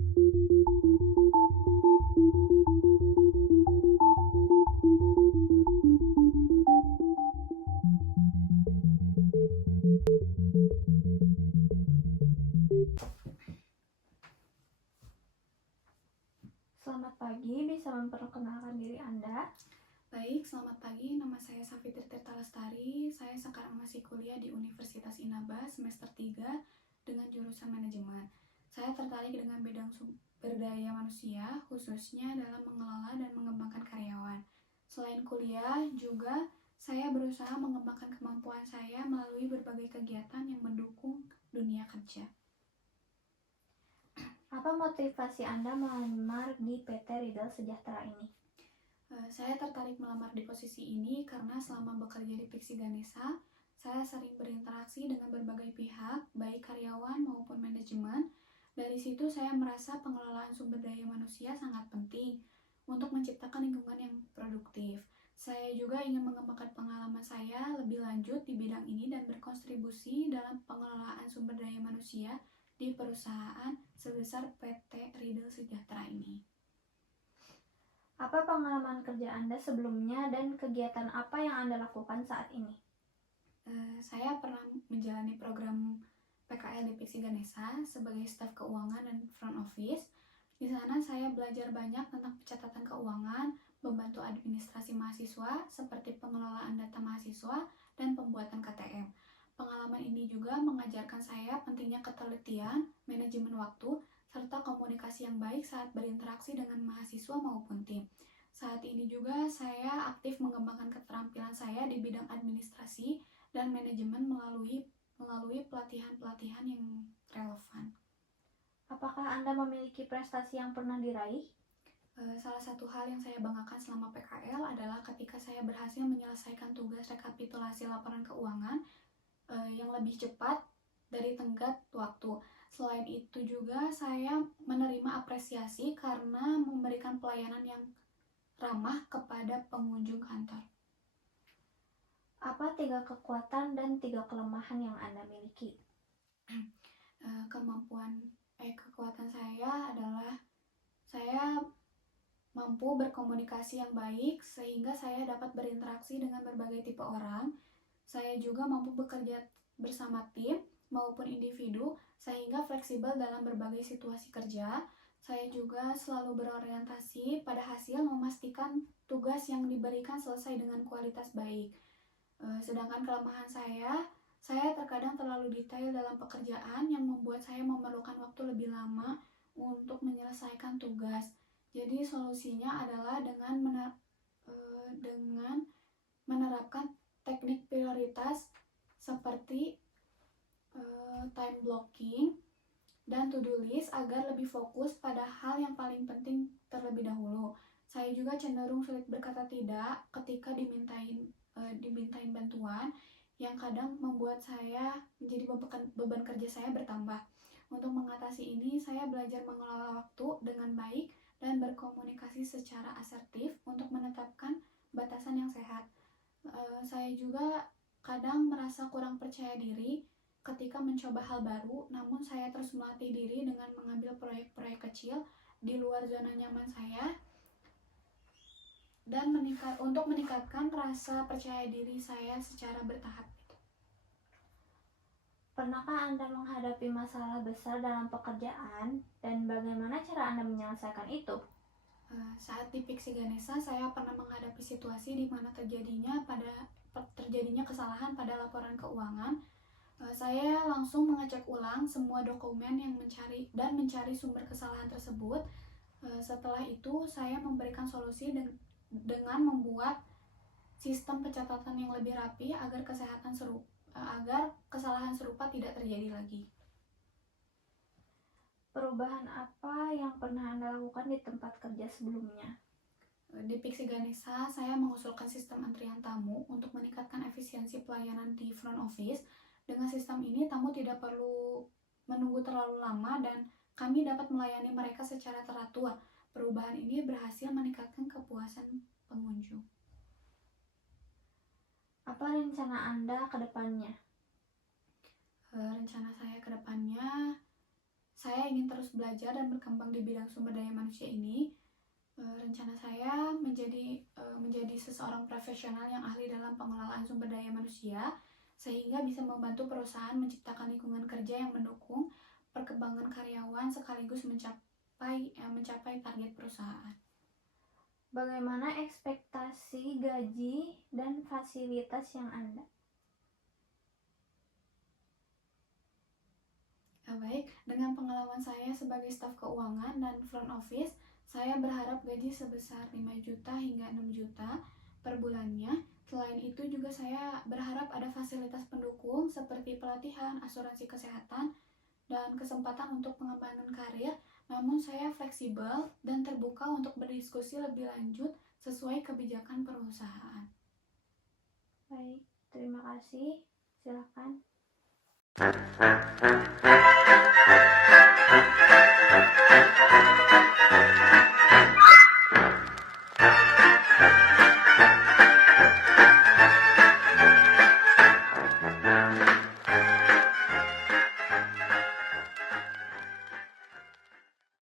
Selamat pagi, bisa memperkenalkan diri Anda? Baik, selamat pagi. Nama saya Safitri Tirta Lestari. Saya sekarang masih kuliah di Universitas Inaba semester 3 dengan jurusan manajemen. Saya tertarik dengan bidang sumber daya manusia, khususnya dalam mengelola dan mengembangkan karyawan. Selain kuliah, juga saya berusaha mengembangkan kemampuan saya melalui berbagai kegiatan yang mendukung dunia kerja. Apa motivasi Anda melamar di PT Riddle Sejahtera ini? Saya tertarik melamar di posisi ini karena selama bekerja di Pixi Ganesha, saya sering berinteraksi dengan berbagai pihak, baik karyawan maupun manajemen. Dari situ saya merasa pengelolaan sumber daya manusia sangat penting untuk menciptakan lingkungan yang produktif. Saya juga ingin mengembangkan pengalaman saya lebih lanjut di bidang ini dan berkontribusi dalam pengelolaan sumber daya manusia di perusahaan sebesar PT Riddle Sejahtera ini. Apa pengalaman kerja Anda sebelumnya dan kegiatan apa yang Anda lakukan saat ini? Saya pernah menjalani program PKL di Pixi Ganesha sebagai staf keuangan dan front office. Di sana saya belajar banyak tentang pencatatan keuangan, membantu administrasi mahasiswa seperti pengelolaan data mahasiswa dan pembuatan KTM. Pengalaman ini juga mengajarkan saya pentingnya ketelitian, manajemen waktu, serta komunikasi yang baik saat berinteraksi dengan mahasiswa maupun tim. Saat ini juga saya aktif mengembangkan keterampilan saya di bidang administrasi dan manajemen melalui pelatihan-pelatihan yang relevan. Apakah Anda memiliki prestasi yang pernah diraih? Salah satu hal yang saya banggakan selama PKL adalah ketika saya berhasil menyelesaikan tugas rekapitulasi laporan keuangan yang lebih cepat dari tenggat waktu. Selain itu juga saya menerima apresiasi karena memberikan pelayanan yang ramah kepada pengunjung kantor. Apa 3 kekuatan dan 3 kelemahan yang Anda miliki? Kekuatan saya adalah saya mampu berkomunikasi yang baik sehingga saya dapat berinteraksi dengan berbagai tipe orang. Saya juga mampu bekerja bersama tim maupun individu sehingga fleksibel dalam berbagai situasi kerja. Saya juga selalu berorientasi pada hasil, memastikan tugas yang diberikan selesai dengan kualitas baik. Sedangkan kelemahan saya terkadang terlalu detail dalam pekerjaan yang membuat saya memerlukan waktu lebih lama untuk menyelesaikan tugas. Jadi solusinya adalah dengan menerapkan teknik prioritas seperti time blocking dan to-do list agar lebih fokus pada hal yang paling penting terlebih dahulu. Saya juga cenderung sulit berkata tidak ketika dimintain bantuan yang kadang membuat saya menjadi beban kerja saya bertambah. Untuk mengatasi ini, saya belajar mengelola waktu dengan baik dan berkomunikasi secara asertif untuk menetapkan batasan yang sehat. Saya juga kadang merasa kurang percaya diri ketika mencoba hal baru, namun saya terus melatih diri dengan mengambil proyek-proyek kecil di luar zona nyaman saya dan untuk meningkatkan rasa percaya diri saya secara bertahap. Pernahkah Anda menghadapi masalah besar dalam pekerjaan dan bagaimana cara Anda menyelesaikan itu? Saat di Pixi Ganesha, saya pernah menghadapi situasi di mana terjadinya kesalahan pada laporan keuangan. Saya langsung mengecek ulang semua dokumen yang mencari sumber kesalahan tersebut. Setelah itu, saya memberikan solusi dengan membuat sistem pencatatan yang lebih rapi agar kesalahan serupa tidak terjadi lagi. Perubahan apa yang pernah Anda lakukan di tempat kerja sebelumnya? Di Pixi Ganesha, saya mengusulkan sistem antrian tamu untuk meningkatkan efisiensi pelayanan di front office. Dengan sistem ini, tamu tidak perlu menunggu terlalu lama dan kami dapat melayani mereka secara teratur. Perubahan ini berhasil meningkatkan kepuasan pengunjung. Apa rencana Anda ke depannya? Rencana saya ke depannya, saya ingin terus belajar dan berkembang di bidang sumber daya manusia ini. Rencana saya menjadi seseorang profesional yang ahli dalam pengelolaan sumber daya manusia, sehingga bisa membantu perusahaan menciptakan lingkungan kerja yang mendukung perkembangan karyawan sekaligus mencapai target perusahaan. Bagaimana ekspektasi gaji dan fasilitas yang Anda? Baik, dengan pengalaman saya sebagai staf keuangan dan front office, saya berharap gaji sebesar 5 juta hingga 6 juta per bulannya. Selain itu juga saya berharap ada fasilitas pendukung seperti pelatihan, asuransi kesehatan, dan kesempatan untuk pengembangan karir. Namun saya fleksibel dan terbuka untuk berdiskusi lebih lanjut sesuai kebijakan perusahaan. Baik, terima kasih. Silakan.